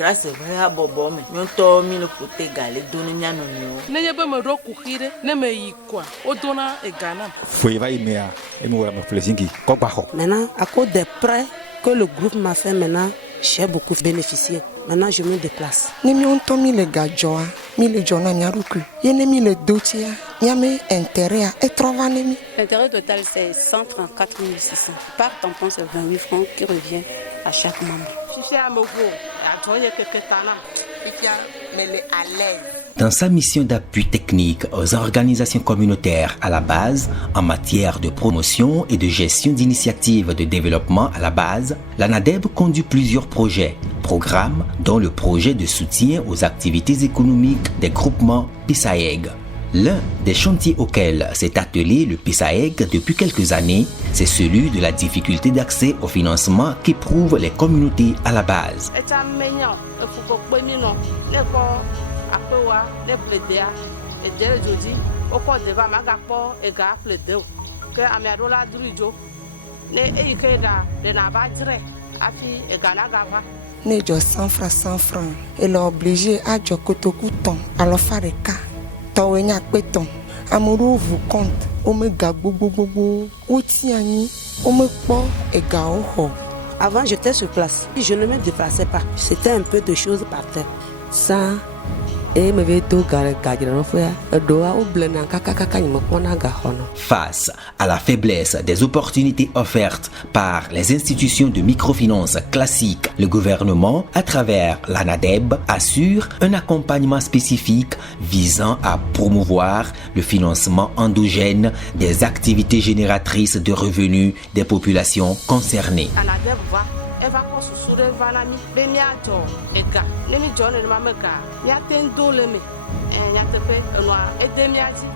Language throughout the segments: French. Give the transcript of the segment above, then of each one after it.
grâce à Bobo, mais on t'a mis le côté galé, donné n'y a non. N'ayez pas me recourir, ne me y quoi, au donna et Ghana. Fouiva Imea, et moi, me plaisir qui, Kobaho. Maintenant, à cause des prêts que le groupe m'a fait maintenant, j'ai beaucoup bénéficié. Maintenant, je me déplace. Ni mi onto mi le gajoa, mi le jona mi aruku. Yene mi le dotia, yame intérêt et trovanemi. L'intérêt total c'est 134 600. Par tampon c'est 28 francs qui revient à chaque membre. Dans sa mission d'appui technique aux organisations communautaires à la base, en matière de promotion et de gestion d'initiatives de développement à la base, l'ANADEB conduit plusieurs projets, programmes, dont le projet de soutien aux activités économiques des groupements PISAEG. L'un des chantiers auxquels s'est attelé le PISAEG depuis quelques années, c'est celui de la difficulté d'accès au financement qu'éprouvent les communautés à la base. Ne jo 100 francs. Elle est obligée à jo kotoku ton, alors faire le cas. Tawenya peton, amoureux vous compte, omega bobo, outiani, omepo et gaoho. Avant, j'étais sur place. Je ne me déplaçais pas. C'était un peu de choses par terre. Ça, Face à la faiblesse des opportunités offertes par les institutions de microfinance classiques, le gouvernement, à travers l'ANADEB, assure un accompagnement spécifique visant à promouvoir le financement endogène des activités génératrices de revenus des populations concernées.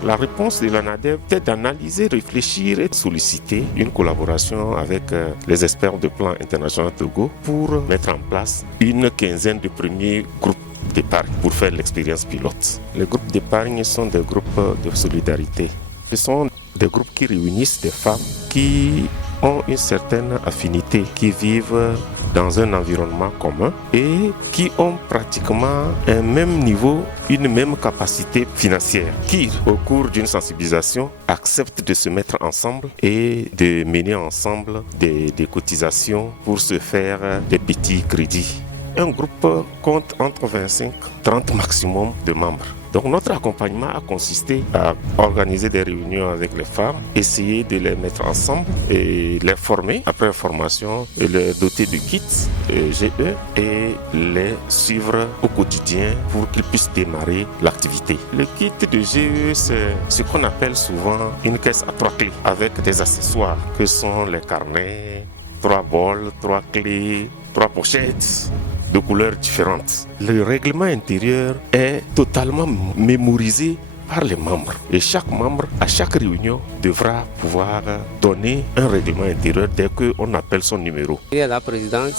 La réponse de l'ANADEB est d'analyser, réfléchir et solliciter une collaboration avec les experts de plan international Togo pour mettre en place une quinzaine de premiers groupes d'épargne pour faire l'expérience pilote. Les groupes d'épargne sont des groupes de solidarité. Ce sont des groupes qui réunissent des femmes qui ont une certaine affinité, qui vivent dans un environnement commun et qui ont pratiquement un même niveau, une même capacité financière, qui, au cours d'une sensibilisation, acceptent de se mettre ensemble et de mener ensemble des cotisations pour se faire des petits crédits. Un groupe compte entre 25 et 30 maximum de membres. Donc notre accompagnement a consisté à organiser des réunions avec les femmes, essayer de les mettre ensemble et les former après formation, et les doter de kits GE et les suivre au quotidien pour qu'ils puissent démarrer l'activité. Le kit de GE, c'est ce qu'on appelle souvent une caisse à 3 clés avec des accessoires que sont les carnets, 3 bols, 3 clés, 3 pochettes de couleurs différentes. Le règlement intérieur est totalement mémorisé par les membres. Et chaque membre, à chaque réunion, devra pouvoir donner un règlement intérieur dès qu'on appelle son numéro. Il y a la présidente,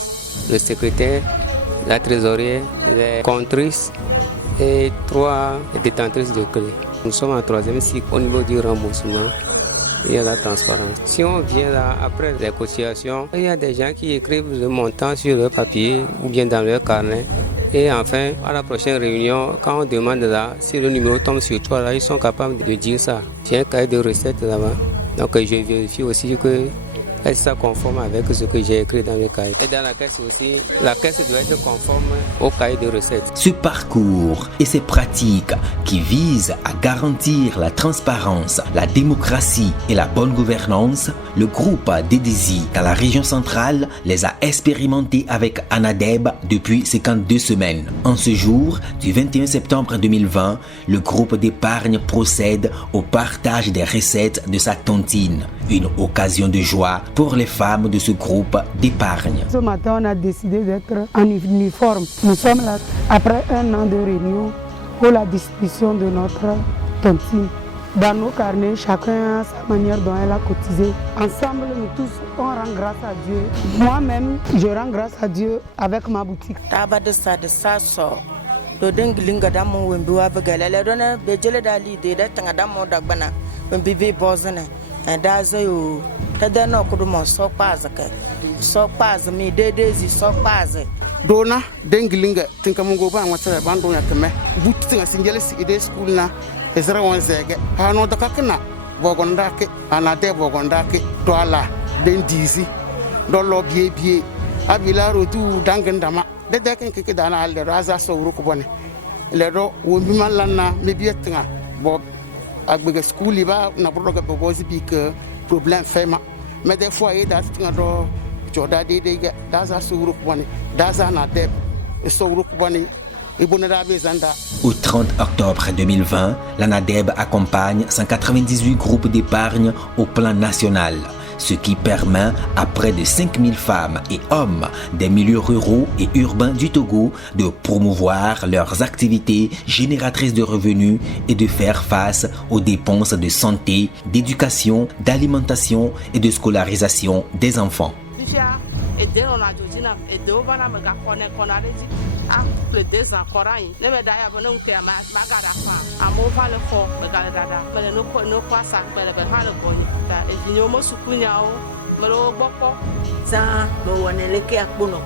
le secrétaire, la trésorière, les comptrices et 3 détentrices de clés. Nous sommes en 3e cycle au niveau du remboursement. Il y a la transparence. Si on vient là après les cotisations, il y a des gens qui écrivent le montant sur leur papier ou bien dans leur carnet. Et enfin, à la prochaine réunion, quand on demande là, si le numéro tombe sur toi, là, ils sont capables de dire ça. J'ai un cahier de recettes là-bas. Donc je vérifie aussi que ça conforme avec ce que j'ai écrit dans le cahier. Et dans la caisse aussi, la caisse doit être conforme au cahier de recettes. Ce parcours et ces pratiques qui visent à garantir la transparence, la démocratie et la bonne gouvernance, le groupe DDZ dans la région centrale les a expérimentés avec ANADEB depuis 52 semaines. En ce jour du 21 septembre 2020, le groupe d'épargne procède au partage des recettes de sa tontine. Une occasion de joie pour les femmes de ce groupe d'épargne. Ce matin, on a décidé d'être en uniforme. Nous sommes là après un an de réunion pour la distribution de notre tontine. Dans nos carnets, chacun a sa manière dont elle a cotisé. Ensemble, nous tous, on rend grâce à Dieu. Moi-même, je rends grâce à Dieu avec ma boutique. sokpaze mi dedezi sokpaze dona dengilinga tinka mungo ba ngwatsa bando ya keme butti nga sinjele si ide school na ezra won zege hano daka kina bogondake anade bogondake doala dendisi dolo bie abila rotu dangandama de dekin kike dana alde raza sowru ko bone le do wo mi malana me bietinga bo agbege school ba na broga bobozi bi que problème fema mais des fois il da tinga do joda de daza sowru ko bone daza na de sowru ko bone. Au 30 octobre 2020, l'ANADEB accompagne 198 groupes d'épargne au plan national, ce qui permet à près de 5000 femmes et hommes des milieux ruraux et urbains du Togo de promouvoir leurs activités génératrices de revenus et de faire face aux dépenses de santé, d'éducation, d'alimentation et de scolarisation des enfants. Et dès on a dit na et de on a mega kona dit ah plus des encore rien ne me d'ailleurs bon on que ma gara fa amo va le fort me gara dada mais no quoi ça mais le ha le bon et fini mo sukunya o me lo boko ça me wonele ke akpono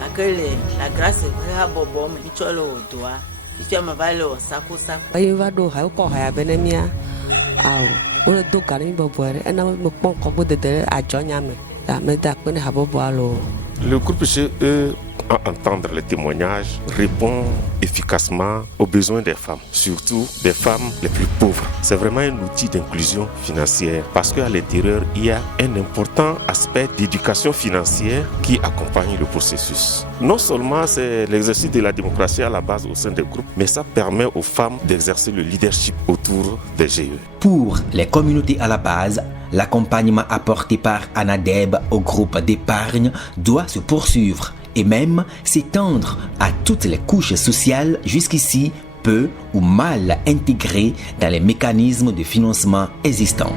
kakele la grâce ha bobo me cholo doa ifi ma vale o sako ayi va do ha ko ha benemia aw o le do kali bobo e na mo pon ko bo de ajonya me. Le groupe GE, à entendre les témoignages, répond efficacement aux besoins des femmes, surtout des femmes les plus pauvres. C'est vraiment un outil d'inclusion financière parce qu'à l'intérieur, il y a un important aspect d'éducation financière qui accompagne le processus. Non seulement c'est l'exercice de la démocratie à la base au sein des groupes, mais ça permet aux femmes d'exercer le leadership autour des GE. Pour les communautés à la base, l'accompagnement apporté par ANADEB au groupe d'épargne doit se poursuivre et même s'étendre à toutes les couches sociales jusqu'ici peu ou mal intégrées dans les mécanismes de financement existants.